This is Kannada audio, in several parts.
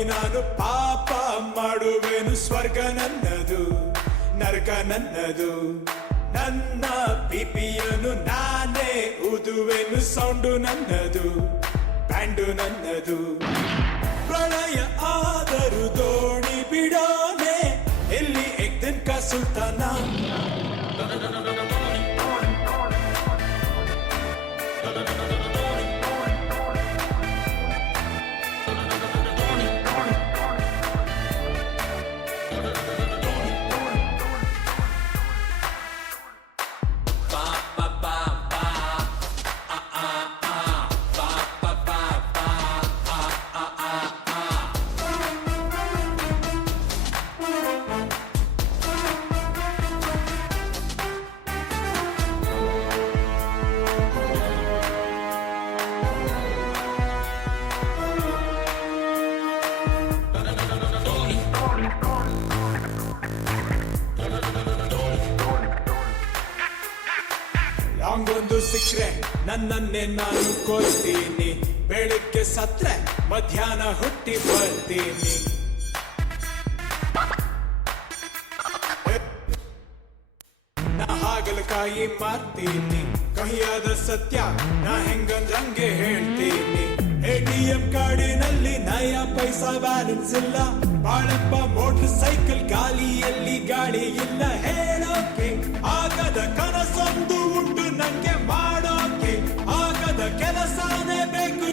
ಪಾಪಿ ನಾನು ಪಾಪ ಮಾಡುವೆನು ಸ್ವರ್ಗ ನನ್ನದು ನರಕ ನನ್ನದು ನನ್ನ ಪಿಪಿಯನ್ನು ನಾನೇ ಊದುವೆನು ಸೌಂಡು ನನ್ನದು ಬ್ಯಾಂಡು ನನ್ನದು ಪ್ರಳಯ ಆದರೂ ದೋಣಿ ಬಿಡೋನೆ ಎಲ್ಲಿ ಎಕ್ದನ್ ಕಾ ಸುಲ್ತಾನ ಲಾಂಗೊಂದು ಸಿಕ್ರೆ ನನ್ನನ್ನೇ ನಾನು ಕೊಲ್ತೀನಿ ಬೆಳಿಗ್ಗೆ ಸತ್ರೆ ಮಧ್ಯಾಹ್ನ ಹುಟ್ಟಿ ಬರ್ತೀನಿ ನಾ ಹಾಗಲಕಾಯಿ ಮಾರ್ತೀನಿ ಕಹಿಯಾದ ಸತ್ಯ ನಾ ಹೆಂಗಂದ್ರಂಗೆ ಹೇಳ್ತೀನಿ ATM ಕಾರ್ಡಿನಲ್ಲಿ ನಯ ಪೈಸಾ ಬ್ಯಾಲೆನ್ಸ್ ಇಲ್ಲ ಬಾಳಪ್ಪ ಮೋಟರ್ ಸೈಕಲ್ ಗಾಲಿಯಲ್ಲಿ ಗಾಡಿ ಇಲ್ಲ ಹೇಳೋಕೆ ಆಗದ ಕನಸೊಂದು ಉಂಟು ನಂಗೆ ಮಾಡೋಕೆ ಆಗದ ಕೆಲಸನೇ ಬೇಕು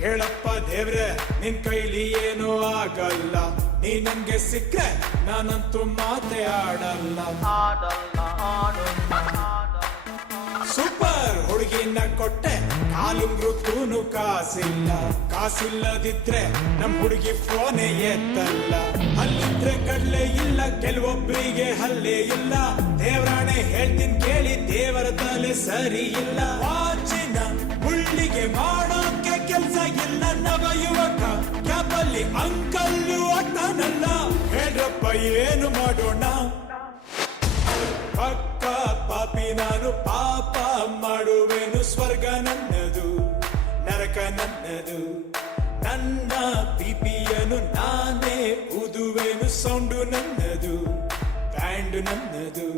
ಹೇಳಪ್ಪ ದೇವ್ರೆ ನಿನ್ ಕೈಲಿ ಏನೂ ಆಗಲ್ಲ ನೀ ನನ್ಗೆ ಸಿಕ್ರೆ ನಾನಂತೂ ಮಾತೆ ಆಡಲ್ಲ ಸೂಪರ್ ಹುಡುಗಿನ ಕೊಟ್ಟೆ ಕಾಲುಂಗ್ರು ತೂನು ಕಾಸಿಲ್ಲದಿದ್ರೆ ನಮ್ ಹುಡುಗಿ ಫೋನೇ ಎತ್ತಲ್ಲ ಅಲ್ಲಿದ್ರೆ ಕಡ್ಲೆ ಇಲ್ಲ ಕೆಲವೊಬ್ಬರಿಗೆ ಹಲ್ಲೆ ಇಲ್ಲ ದೇವರಾಣೆ ಹೇಳ್ತೀನಿ ಕೇಳಿ ದೇವರ ತಲೆ ಸರಿ ಇಲ್ಲ ವಾಚಿನ ಮುಳ್ಳಿಗೆ ಮಾಡೋಕೆ ಕೆಲ್ಸ ಇಲ್ಲ ನವ ಯುವಕ ಕ್ಯಾಬಲ್ಲಿ ಅಂಕಲ್ಲು ಅಟ್ಟನಲ್ಲ ಹೇಳ್ರಪ್ಪ ಏನು ಮಾಡೋಣ ಪಕ್ಕ ಪಾಪಿ ನಾನು ಪಾಪ ಮಾಡುವೆನು ಸ್ವರ್ಗ ನನ್ನದು ನರಕ ನನ್ನದು ನನ್ನ ಪಿಪಿಯನ್ನು ನಾನೇ ಊದುವೆನು ಸೌಂಡು ನನ್ನದು ಬ್ಯಾಂಡು ನನ್ನದು